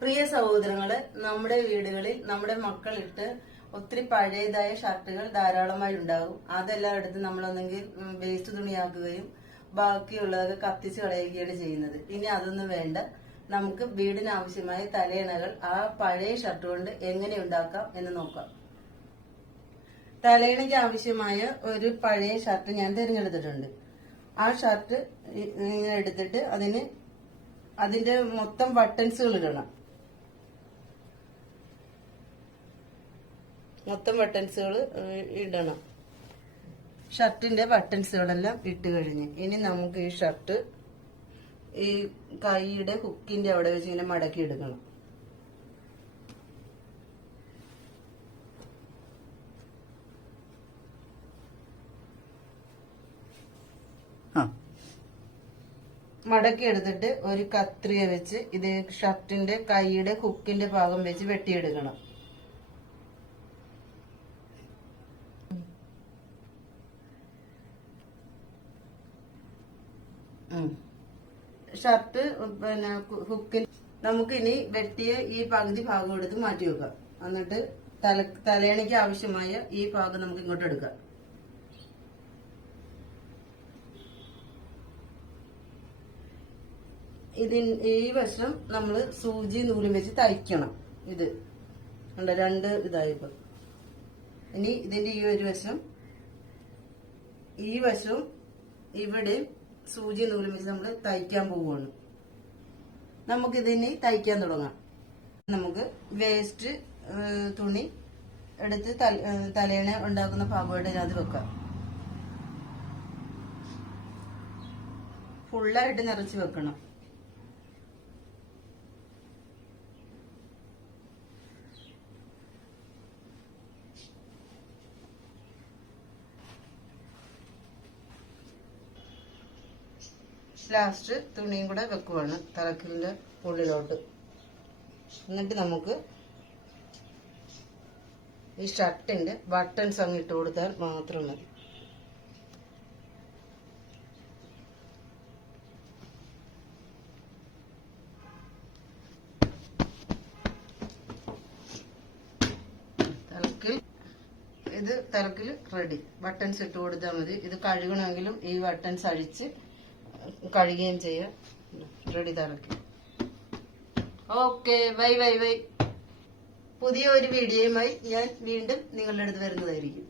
പ്രിയ സഹോദരങ്ങൾ നമ്മുടെ വീടുകളിൽ നമ്മുടെ മക്കളിട്ട് ഒത്തിരി പഴയതായ ഷർട്ടുകൾ ധാരാളമായി ഉണ്ടാകും അതെല്ലാം എടുത്ത് നമ്മളൊന്നെങ്കിൽ വേസ്റ്റ് തുണിയാക്കുകയും ബാക്കിയുള്ളതൊക്കെ കത്തിച്ച് കളയുകയാണ് ചെയ്യുന്നത്. ഇനി അതൊന്നും വേണ്ട. നമുക്ക് വീടിന് ആവശ്യമായ തലയണകൾ ആ പഴയ ഷർട്ട് കൊണ്ട് എങ്ങനെ ഉണ്ടാക്കാം എന്ന് നോക്കാം. തലയണയ്ക്ക് ആവശ്യമായ ഒരു പഴയ ഷർട്ട് ഞാൻ തിരഞ്ഞെടുത്തിട്ടുണ്ട്. ആ ഷർട്ട് എടുത്തിട്ട് അതിന് അതിന്റെ മൊത്തം ബട്ടൺസുകൾ ഇടണം. മൊത്തം ബട്ടൺസുകൾ ഇടണം. ഷർട്ടിന്റെ ബട്ടൺസുകളെല്ലാം ഇട്ട് കഴിഞ്ഞ്. ഇനി നമുക്ക് ഈ ഷർട്ട് ഈ കൈയുടെ ഹുക്കിന്റെ അവിടെ വെച്ച് ഇങ്ങനെ മടക്കി എടുക്കണം. മടക്കി എടുത്തിട്ട് ഒരു കത്രിയ വെച്ച് ഇത് ഷർട്ടിന്റെ കൈയുടെ ഹുക്കിന്റെ ഭാഗം വെച്ച് വെട്ടിയെടുക്കണം. ഷർട്ട് പിന്നെ ഹുക്കിൽ നമുക്ക് ഇനി വെട്ടിയ ഈ പകുതി ഭാഗം എടുത്ത് മാറ്റി വെക്കാം. എന്നിട്ട് തല തലയണയ്ക്ക് ആവശ്യമായ ഈ ഭാഗം നമുക്ക് ഇങ്ങോട്ട് എടുക്കാം. ഇതിൻ ഈ വശം നമ്മൾ സൂചി നൂലും വെച്ച് തയ്ക്കണം. ഇത് കണ്ടോ? രണ്ട് ഇതായിപ്പോ. ഇനി ഇതിന്റെ ഈ ഒരു വശം ഈ വശവും ഇവിടെ സൂചി നൂലും നമ്മൾ തയ്ക്കാൻ പോവുകയാണ്. നമുക്ക് നമുക്കിതിനി തയ്ക്കാൻ തുടങ്ങാം. നമുക്ക് വേസ്റ്റ് തുണി എടുത്ത് തലേണ ഉണ്ടാക്കുന്ന ഭാഗമായിട്ട് അത് വെക്കാം. ഫുള്ളായിട്ട് നിറച്ച് വെക്കണം. ലാസ്റ്റ് തുണിയും കൂടെ വെക്കുവാണ് തറക്കലിന്റെ ഉള്ളിലോട്ട്. എന്നിട്ട് നമുക്ക് ഈ ഷർട്ടിന്റെ ബട്ടൺസ് അങ്ങ് ഇട്ട് കൊടുത്താൽ മാത്രം മതി. ഇത് തിരക്കിൽ റെഡി ബട്ടൺസ് ഇട്ട് കൊടുത്താൽ മതി. ഇത് കഴുകണമെങ്കിലും ഈ ബട്ടൺസ് അഴിച്ച് കഴുകുകയും ചെയ്യാം. റെഡി തറക്കി ഓക്കെ ബൈ ബൈ ബൈ പുതിയ ഒരു വീഡിയോയുമായി ഞാൻ വീണ്ടും നിങ്ങളുടെ അടുത്ത് വരുന്നതായിരിക്കും.